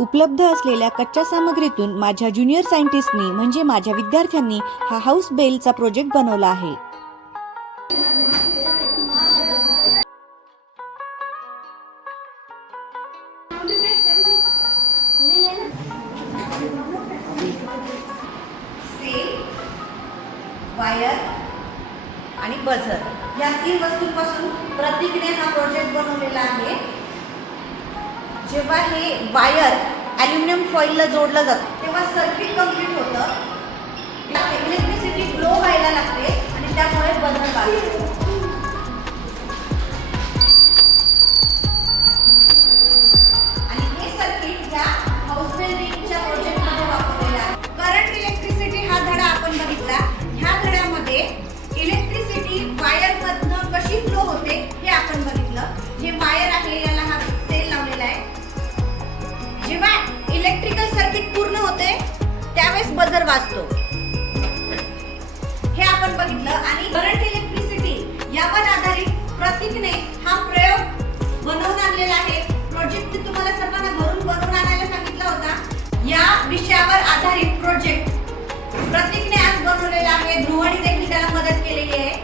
उपलब्ध असलेल्या कच्च्या सामग्रीतून माझ्या ज्युनियर सायंटिस्टनी म्हणजे माझ्या विद्यार्थ्यांनी हा हाऊस बेलचा प्रोजेक्ट बनवला आहे। सेल, वायर आणि बझर या 3 वस्तूंपासून प्रतीकने हा प्रोजेक्ट बनवलेला आहे। जेव्हा हे वायर ॲल्युमिनियम फॉइलला जोडलं जातं तेव्हा सर्किट कंप्लीट होतं, इलेक्ट्रिसिटी फ्लो व्हायला लागते आणि त्यामुळे बझर वाजतो। आणि हे सर्किट या हाऊस बेल रिंगच्या प्रोजेक्टमध्ये वापरलेलं आहे। करंट इलेक्ट्रिसिटी हा धडा आपण बघितला। ह्या धड्यामध्ये इलेक्ट्रिसिटी वायरमधनं कशी फ्लो होते हे आपण बघितलं। हे वायर आहे, याला हा सेल लावलेला आहे। जेव्हा इलेक्ट्रिकल सर्किट पूर्ण होते त्यावेळेस बझर वाजतो, हे आपण बघितलं। आणि करंट इलेक्ट्रिसिटी यावर आधारित प्रतीकने हा प्रयोग बनवून आणलेला आहे। प्रोजेक्ट मी तुम्हाला सर्वांना घरून बनवून आणायला सांगितला होता। या विषयावर आधारित प्रोजेक्ट प्रतीकने आज बनवलेला आहे। ध्रुवणी देखील त्याला मदत केलेली आहे।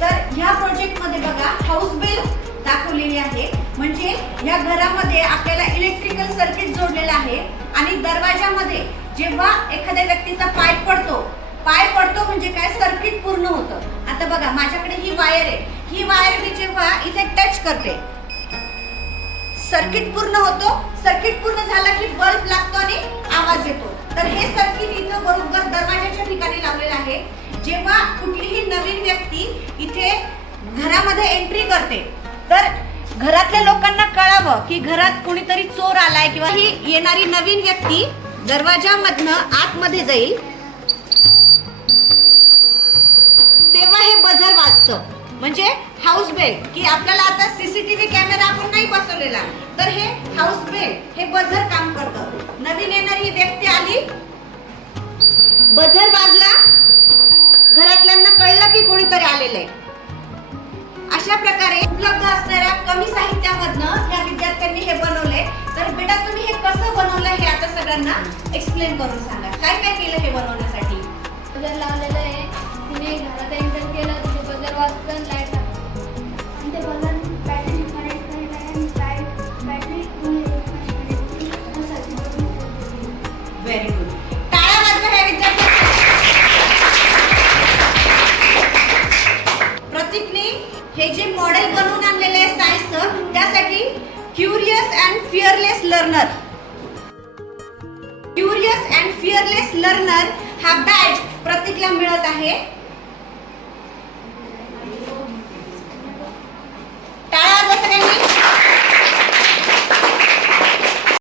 तर ह्या प्रोजेक्ट मध्ये बघा हाऊस बेल दाखवलेली आहे, म्हणजे या घरामध्ये आपल्याला इलेक्ट्रिकल सर्किट जोडलेला आहे आणि दरवाजामध्ये जेव्हा एखाद्या व्यक्तीचा पाय पडतो म्हणजे काय, सर्किट पूर्ण होतं। आता बघा माझ्याकडे ही वायर आहे, ही वायर मी जेव्हा इथे टच करते सर्किट पूर्ण होतो। सर्किट पूर्ण झाला की बल्ब लागतो आणि आवाज येतो। तर हे सर्किट इथं बरोबर दरवाजाच्या ठिकाणी लावलेलं आहे। जेव्हा कुठलीही नवीन व्यक्ती इथे घरामध्ये एंट्री करते तर घरातल्या लोकांना कळावं की घरात कोणीतरी चोर आलाय किंवा ही येणारी नवीन व्यक्ती दरवाजामधनं आतमध्ये जाईल, तेव्हा हे बझर वाजतं। म्हणजे हाऊस बेल की आपल्याला आता सीसीटीव्ही कॅमेरा आपण नाही बसवलेला, तर हे हाऊस बेल हे बझर काम करतं। नवीन येणारी व्यक्ती आली, बझर वाजला, घरातल्यांना कळलं की कोणीतरी आलेलं आहे। अशा प्रकारे उपलब्ध असणाऱ्या कमी साहित्यामधनं या विद्यार्थ्यांनी हे बनवलंय। तर बेटा तुम्ही हे कसं बनवलं हे आता सगळ्यांना एक्सप्लेन करून सांगा। काय काय केलं हे बनवण्यासाठी? बझर लावलेलं आहे, तिने घरात एंटर केलं, तिथे बझर वाजतं, लाईट आणि ते बझर बॅटरी कनेक्ट करायला आणि लाईट बॅटरी व्हेरी गुड, टाळ्या वाजवा ह्या विद्यार्थ्यांना। प्रतीकने हे जे मॉडेल बनवून आणलेले आहे सायन्सचं, त्यासाठी क्युरियस अँड फिअरलेस लर्नर हा बॅच प्रतीकला मिळत आहे।